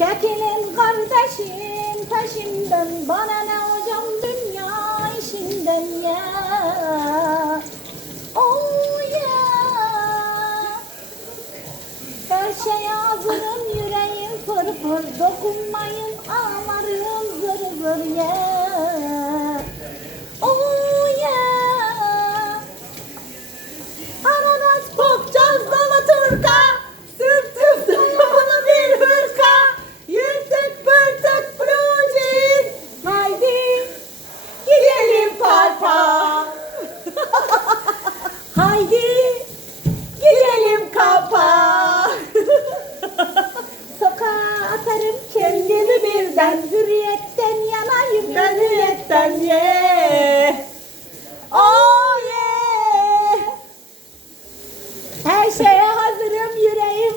Çekilin kardeşim peşimden Bana ne hocam dünya işinden ya. Oh yeah. Her şeye hazırım yüreğim fır fır Dokunmayın ağlarım Haydi gidelim kapa. Sokağa atarım kendimi birden. Hürriyetten yanayım ben hürriyetten ye. Yeah. Oh yeah. Her şeye hazırım yüreğim